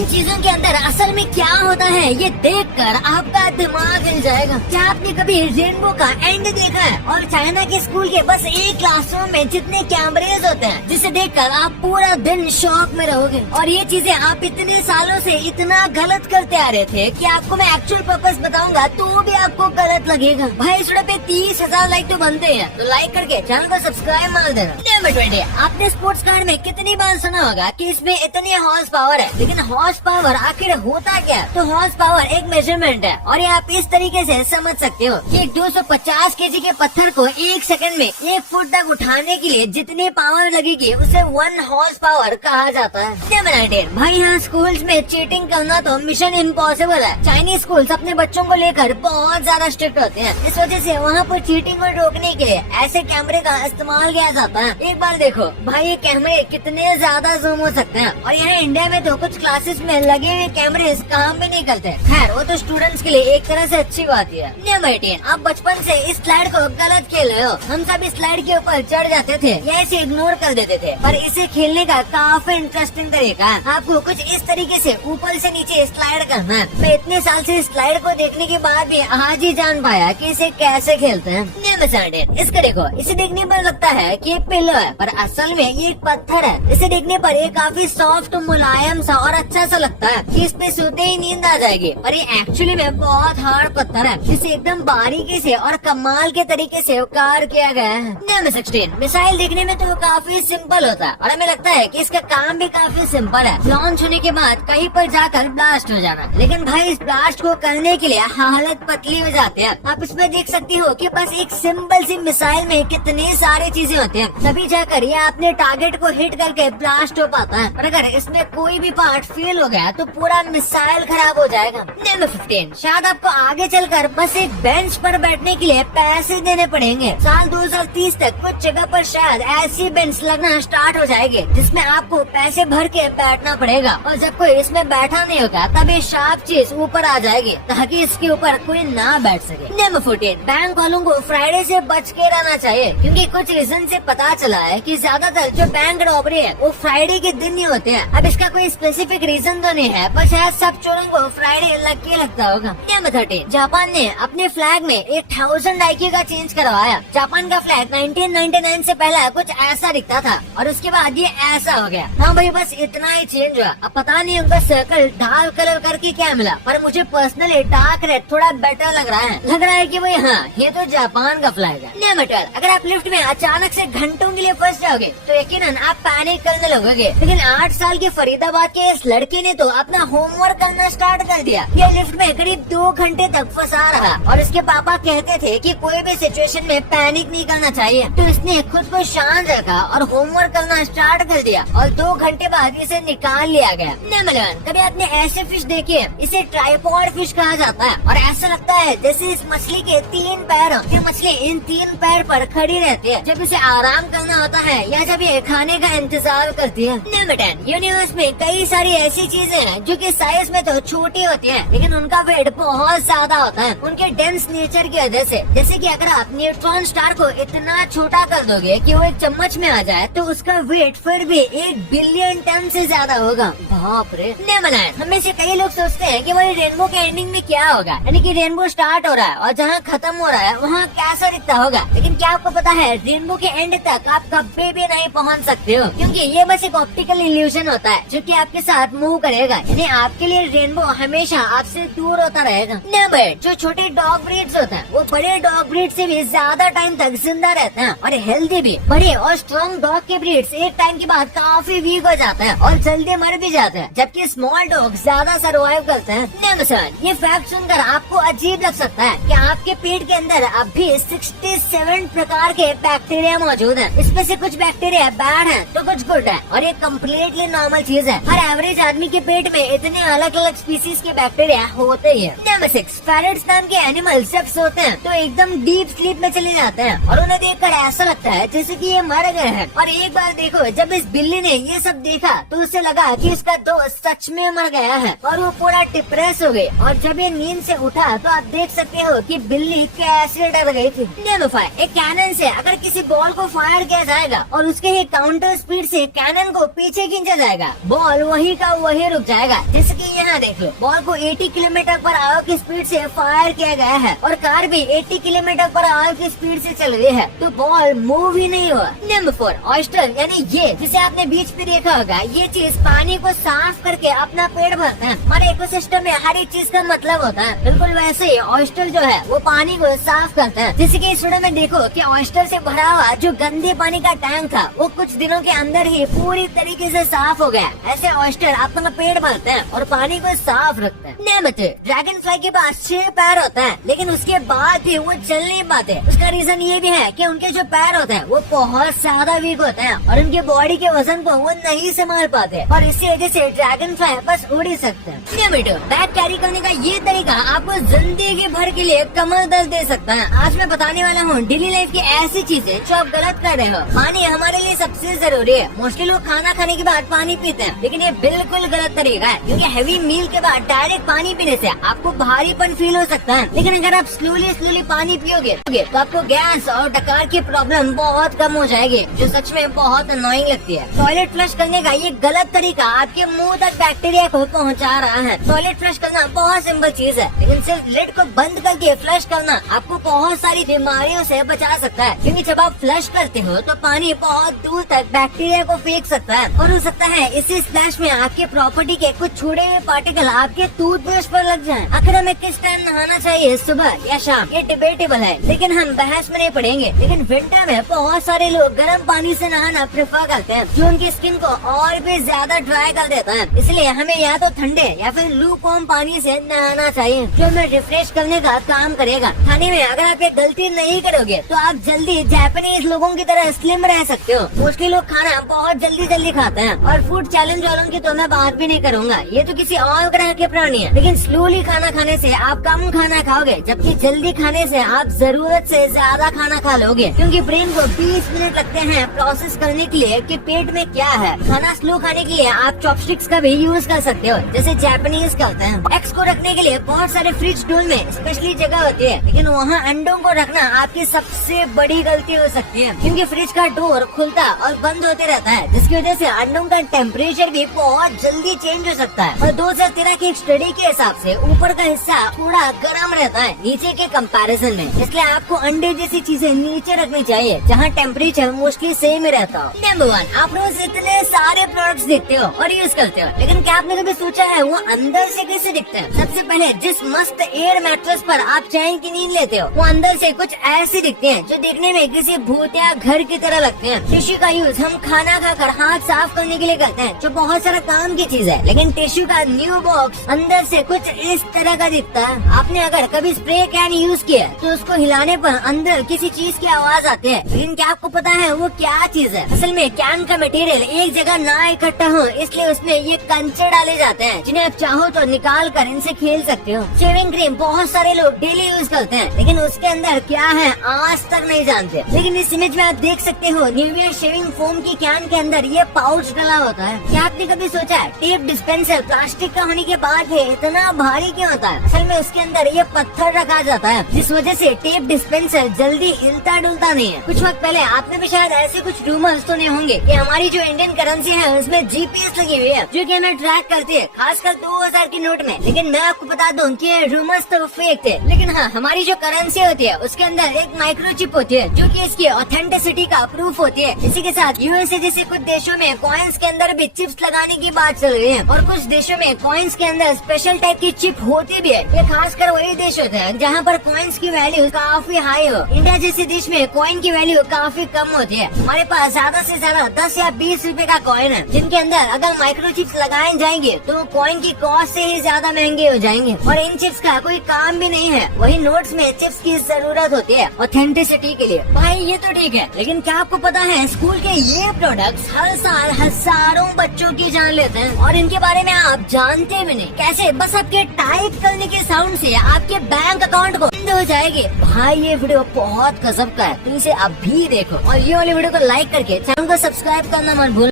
इन चीजों के अंदर असल में क्या होता है ये देखकर आपका दिमाग हिल जाएगा। क्या आपने कभी रेनबो का एंड देखा है? और चाइना के स्कूल के बस एक क्लासरूम में जितने कैमरेज होते हैं जिसे देखकर आप पूरा दिन शॉक में रहोगे। और ये चीजें आप इतने सालों से इतना गलत करते आ रहे थे कि आपको मैं एक्चुअल पर्पस बताऊंगा तो भी आपको गलत लगेगा। भाई इस वीडियो पे 30,000 लाइक तो बनते हैं, तो लाइक करके चैनल को सब्सक्राइब मार देना। नंबर 20, आपने स्पोर्ट्स कार में कितनी बार सुना होगा कि इसमें इतनी हॉर्स पावर है, लेकिन हॉर्स पावर आखिर होता क्या? तो हॉर्स पावर एक मेजरमेंट है और ये आप इस तरीके से समझ सकते हो कि एक 250 केजी के पत्थर को 1 सेकंड में 1 फुट तक उठाने के लिए जितनी पावर लगेगी उसे 1 हॉर्स पावर कहा जाता है। नंबर 19, भाई यहाँ स्कूल्स में चीटिंग करना तो मिशन इम्पॉसिबल है। चाइनीज स्कूल्स अपने बच्चों को लेकर बहुत ज्यादा स्ट्रिक्ट होते हैं, इस वजह से वहाँ पर चीटिंग को रोकने के लिए ऐसे कैमरे का इस्तेमाल किया जाता है। एक बार देखो भाई ये कैमरे कितने ज्यादा जूम हो सकते हैं, और यहाँ इंडिया में तो कुछ क्लासेस में लगे हुए कैमरे काम भी नहीं करते। खैर वो तो स्टूडेंट्स के लिए एक तरह से अच्छी बात है। नंबर 18, आप बचपन से इस स्लाइड को गलत खेल रहे हो। हम सब इस स्लाइड के ऊपर चढ़ जाते थे या इसे इग्नोर कर देते थे, पर इसे खेलने का काफी इंटरेस्टिंग तरीका है। आपको कुछ इस तरीके से ऊपर से नीचे स्लाइड करना है। मैं इतने साल से इस स्लाइड को देखने के बाद भी आज ही जान पाया कि इसे कैसे खेलते हैं। नंबर 17, इसको देखो, इसे देखने पर लगता है कि ये पिलो है, पर असल में ये एक पत्थर है। इसे देखने पर ये काफी सॉफ्ट, मुलायम सा और अच्छा सा लगता है कि इस पे सोते ही नींद आ जाएगी, और ये एक्चुअली में बहुत हार्ड पत्थर है जिसे एकदम बारीकी से और कमाल के तरीके से कार किया गया है। नंबर 16, मिसाइल देखने में तो काफी सिंपल होता है और हमें लगता है कि इसका काम भी काफी सिंपल है, लॉन्च होने के बाद कहीं पर जाकर ब्लास्ट हो जाना। लेकिन भाई इस ब्लास्ट को करने के लिए हालत पतली हो जाती है। आप इसमें देख सकते हो कि बस एक सिंपल सी मिसाइल में कितनी सारी चीजें होती हैं, तभी जाकर ये अपने टारगेट को हिट करके ब्लास्ट हो पाता है। और अगर इसमें कोई भी पार्ट फेल हो गया तो पूरा मिसाइल खराब हो जाएगा। नंबर 15, शायद आपको आगे चलकर बस एक बेंच पर बैठने के लिए पैसे देने पड़ेंगे। साल 2030 तक कुछ जगह पर शायद ऐसी बेंच लगना स्टार्ट हो जाएगी जिसमें आपको पैसे भर के बैठना पड़ेगा, और जब कोई इसमें बैठा नहीं होगा तब ये शार्प चीज ऊपर आ जाएगी ताकि इसके ऊपर कोई ना बैठ सके। नंबर 14, बैंक वालों को फ्राइडे से बच के रहना चाहिए, क्योंकि कुछ रीजन से पता चला है कि ज्यादातर जो बैंक रॉबरी है वो फ्राइडे के दिन ही होते हैं। अब इसका कोई स्पेसिफिक रीजन तो नहीं है, पर शायद सब चोरों को फ्राइडे लग के लगता होगा। नंबर 13, जापान ने अपने फ्लैग में 1000 IQ का चेंज करवाया। जापान का फ्लैग 1999 से पहले कुछ ऐसा दिखता था और उसके बाद ये ऐसा हो गया। हाँ भाई बस इतना ही चेंज हुआ। अब पता नहीं उनका सर्कल डार्क कलर करके क्या मिला, पर मुझे पर्सनली डार्क रेड थोड़ा बेटर लग रहा है कि भाई हाँ ये तो जापान का फ्लैग है। नंबर 12, अगर आप लिफ्ट में अचानक से घंटों के लिए फंस जाओगे तो यकीनन आप पैनिक करने लगोगे। लेकिन 8 साल के फरीदाबाद के इस लड़के ने तो अपना होमवर्क करना स्टार्ट कर दिया। ये लिफ्ट में करीब 2 घंटे तक फंसा रहा और इसके पापा कहते थे कि कोई भी सिचुएशन में पैनिक नहीं करना चाहिए, तो इसने खुद को शांत रखा और होमवर्क करना स्टार्ट कर दिया, और 2 घंटे बाद इसे निकाल लिया गया। नंबर 11, कभी आपने ऐसे फिश देखे? इसे ट्राइपॉड फिश कहा जाता है और ऐसा लगता है जैसे इस मछली के 3 पैर हो। ये मछली इन 3 पैर पर खड़ी रहती है जब इसे आराम करना होता है या जब ये खाने का इंतजार करती है। नंबर 10, यूनिवर्स में कई सारी ऐसी चीजें हैं जो कि साइज में तो छोटी होती हैं, लेकिन उनका वेट बहुत ज्यादा होता है उनके डेंस नेचर की वजह से। जैसे कि अगर आप न्यूट्रॉन स्टार को इतना छोटा कर दोगे कि वो एक चम्मच में आ जाए तो उसका वेट फिर भी 1 बिलियन टन से ज्यादा होगा। बाप रे। नंबर 9, हमें से कई लोग सोचते हैं कि वही रेनबो के एंडिंग में क्या होगा, यानी कि रेनबो स्टार्ट हो रहा है और जहाँ खत्म हो रहा है वहाँ कैसा दिखता होगा। लेकिन क्या आपको पता है रेनबो के एंड तक आप कभी भी नहीं पहुँच सकते हो, क्योंकि ये बस एक ऑप्टिकल इल्यूजन होता है जो कि आपके साथ मूव करेगा, यानी आपके लिए रेनबो हमेशा आपसे दूर होता रहेगा। नंबर, जो छोटे डॉग ब्रीड्स होते हैं वो बड़े डॉग ब्रीड से भी ज्यादा टाइम तक जिंदा रहते हैं और हेल्दी भी। बड़े और स्ट्रॉन्ग डॉग के ब्रीड्स एक टाइम के बाद काफी वीक हो जाते हैं और जल्दी मर भी जाते हैं, जबकि स्मॉल डॉग ज्यादा सर्वाइव करते हैं। नंबर 7, ये फैक्ट सुनकर आपको अजीब लग सकता है कि आपके पेट के अंदर अब भी 67 प्रकार के बैक्टीरिया मौजूद हैं। इसमें से कुछ बैक्टीरिया बैड हैं तो कुछ गुड है, और ये कम्प्लीटली नॉर्मल चीज है। हर एवरेज आदमी के पेट में इतने अलग अलग स्पीसीज के बैक्टीरिया होते ही है। नंबर 6, पैरट्स नाम के एनिमल्स जब सोते हैं तो एकदम डीप स्लीप में चले जाते हैं और उन्हें देखकर ऐसा लगता है जैसे कि ये मर गए हैं। और एक बार देखो, जब इस बिल्ली ने ये सब देखा तो उसे लगा कि इसका दोस्त सच में मर गया है और वो पूरा डिप्रेस हो गई। और जब ये नींद से उठा तो आप देख सकते हो कि बिल्ली कैसे डर गई थी। नंबर 5, एक कैनन से अगर किसी बॉल को फायर किया जाएगा और उसके ही काउंटर स्पीड से कैनन को पीछे खींचा जाएगा, बॉल वही का वही रुक जाएगा। जैसे कि यहाँ देख लो, बॉल को 80 किलोमीटर पर आवर की स्पीड से फायर किया गया है और कार भी 80 किलोमीटर पर आवर की स्पीड से चल रही है, तो बॉल मूव ही नहीं हुआ। नंबर 4, ऑयस्टर यानी ये जिसे आपने बीच पे देखा होगा, ये चीज पानी को साफ करके अपना पेट भरता है। हमारे इकोसिस्टम में हर एक चीज का मतलब होता है, बिल्कुल वैसे ही ऑयस्टर जो है वो पानी को साफ करता है। जैसे कि इस वीडियो में देखो कि ऑयस्टर से भरा हुआ जो गंदे पानी का टैंक था वो कुछ दिनों के अंदर ही पूरी तरीके से साफ हो गया। ऐसे ऑयस्टर अपना पेट भरते हैं और पानी को साफ रखते हैं। नंबर 3, ड्रैगन फ्लाई के पास 6 पैर होता है, लेकिन उसके बाद भी वो चल नहीं पाते। उसका रीजन ये भी है कि उनके जो पैर होते हैं वो बहुत ज्यादा वीक होते हैं और उनके बॉडी के वजन को वो नहीं संभाल पाते और इसी वजह से ड्रैगन फ्लाई बस उड़ ही सकते हैं। नंबर 2, बैग कैरी करने का ये तरीका आपको जिंदगी भर के लिए कमर दर्द दे सकता है। आज मैं बताने वाला हूँ डेली लाइफ की ऐसी चीजें जो आप गलत कर रहे हो। पानी हमारे लिए सबसे जरूरी है। मोस्टली लोग खाना खाने के बाद पानी पीते हैं, लेकिन ये बिल्कुल गलत तरीका है, क्योंकि हैवी मील के बाद डायरेक्ट पानी पीने से आपको भारीपन फील हो सकता है। लेकिन अगर आप स्लोली पानी पियोगे तो आपको गैस और डकार की प्रॉब्लम बहुत कम हो जाएगी, जो सच में बहुत अनोइंग लगती है। टॉयलेट फ्लश करने का ये गलत तरीका आपके मुंह तक बैक्टीरिया को पहुंचा रहा है। टॉयलेट फ्लश करना बहुत सिंपल चीज है, लेकिन सिर्फ लिड को बंद करके फ्लश करना आपको बहुत सारी बीमारियों से बचा सकता है, क्योंकि जब आप फ्लश करते हो तो पानी बहुत दूर तक बैक्टीरिया को फेंक सकता है और हो सकता है इसी स्प्लैश में आपके प्रॉपर्टी के कुछ छुड़े हुए पार्टिकल आपके टूथब्रश पर लग जाएं। आखिर हमें किस टाइम नहाना चाहिए, सुबह या शाम, ये डिबेटेबल है, लेकिन हम बहस में नहीं पड़ेंगे। लेकिन विंटर में बहुत सारे लोग गर्म पानी से नहाना प्रेफर करते हैं, जो उनकी स्किन को और भी ज्यादा ड्राई कर देता है। इसलिए हमें या तो ठंडे या फिर लूकवार्म पानी से नहाना चाहिए, जो हमें रिफ्रेश करने का काम करेगा। खाने में अगर आप ये गलती नहीं करोगे तो आप जल्दी जापानीज लोगों की तरह स्लिम रह सकते हो। मोस्टली लोग खाना बहुत जल्दी खाते हैं और फूड चैलेंज वालों की तो मैं बात भी नहीं करूंगा, ये तो किसी और ग्रह के प्राणी है। लेकिन स्लोली खाना खाने से आप कम खाना खाओगे, जबकि जल्दी खाने से आप जरूरत से ज्यादा खाना खा लोगे, क्योंकि ब्रेन को 20 मिनट लगते हैं प्रोसेस करने के लिए कि पेट में क्या है। खाना स्लो खाने के लिए आप चॉपस्टिक्स का भी यूज कर सकते हो, जैसे जापानीज करते हैं। एग्स को रखने के लिए बहुत सारे फ्रिज डोर में स्पेशली जगह होती है, लेकिन वहाँ अंडों को रखना आपकी सबसे बड़ी गलती हो सकती है, क्योंकि फ्रिज का डोर खुलता और बंद होते रहता है, जिसकी वजह से अंडों का टेम्परेचर भी बहुत जल्दी चेंज हो सकता है। और 2013 की एक स्टडी के हिसाब से ऊपर का हिस्सा थोड़ा गर्म रहता है नीचे के कंपैरिजन में, इसलिए आपको अंडे जैसी चीजें नीचे रखनी चाहिए जहाँ टेम्परेचर मोस्टली सेम ही रहता हो। नंबर 1, आप रोज इतने सारे प्रोडक्ट्स देखते हो और यूज करते हो, लेकिन क्या आपने कभी सोचा है वो अंदर से कैसे दिखते हैं? सबसे पहले जिस मस्त एयर मैट्रेस पर आप चैन की नींद लेते हो, वो अंदर से कुछ ऐसे दिखते हैं जो देखने में किसी भूतिया घर की तरह लगते हैं। टिश्यू का यूज हम खाना खाकर हाथ साफ करने के लिए करते हैं, जो बहुत सारा काम की चीज है, लेकिन टिश्यू का न्यू बॉक्स अंदर से कुछ इस तरह का दिखता है। आपने अगर कभी स्प्रे कैन यूज किया तो उसको हिलाने पर अंदर किसी चीज की आवाज आती है, लेकिन क्या आपको पता है वो क्या चीज है? असल में कैन का मटेरियल एक जगह ना इकट्ठा हो, इसलिए उसमें ये कंचे डाले जाते हैं, जिन्हें आप चाहो तो निकाल कर इनसे खेल सकते हो। शेविंग क्रीम बहुत सारे लोग डेली यूज करते हैं, लेकिन उसके अंदर क्या है आज तक नहीं जानते। लेकिन इस इमेज में आप देख सकते हो निविया शेविंग फोम की कैन के अंदर ये पाउच डला होता है। क्या आपने कभी सोचा है टेप डिस्पेंसर प्लास्टिक का होने के बाद भी इतना भारी क्यों होता है? असल में उसके अंदर ये पत्थर रखा जाता है, जिस वजह से टेप डिस्पेंसर जल्दी हिलता डुलता नहीं है। कुछ वक्त पहले आपने भी शायद ऐसे कुछ रूमर्स सुने होंगे कि हमारी जो इंडियन करेंसी है उसमें जीपीएस लगी हुई है, जो कि हमें ट्रैक करती है, खासकर 2000 के नोट में। लेकिन मैं आपको बता दूं कि रूमर्स तो फेक थे, लेकिन हाँ, हमारी जो करेंसी होती है उसके अंदर एक माइक्रोचिप होती है, जो कि इसकी ऑथेंटिसिटी का प्रूफ होती है। इसी के साथ यूएसए जैसे कुछ देशों में कॉइन्स के अंदर भी चिप्स लगाने की बात चल रही है, और कुछ देशों में कॉइन्स के अंदर स्पेशल टाइप की चिप होती भी है। ये खासकर वही देश होते हैं जहाँ पर कॉइन्स की वैल्यू काफी हाई हो। इंडिया जैसे देश में कॉइन की वैल्यू काफी कम होती है। हमारे पास ज्यादा से ज्यादा 10 या 20 रुपए का कॉइन है, जिनके अंदर अगर माइक्रोचिप्स लगाए जाएंगे तो कॉइन की कॉस्ट से ही ज्यादा महंगे हो जाएंगे, और इन चिप्स का कोई काम भी नहीं है। वही नोट्स में चिप्स की जरूरत होती है ऑथेंटिसिटी के लिए। भाई ये तो ठीक है, लेकिन क्या आपको पता है स्कूल के ये प्रोडक्ट्स हर साल हजारों बच्चों की जान लेते हैं, और इनके बारे में आप जानते भी नहीं। कैसे? बस आपके टाइप करने के साउंड से आपके बैंक अकाउंट को बंद हो जाएगी। भाई ये वीडियो बहुत गजब का है, तो इसे अभी देखो, और ये वाली वीडियो को लाइक करके चैनल को सब्सक्राइब करना मत भूलना।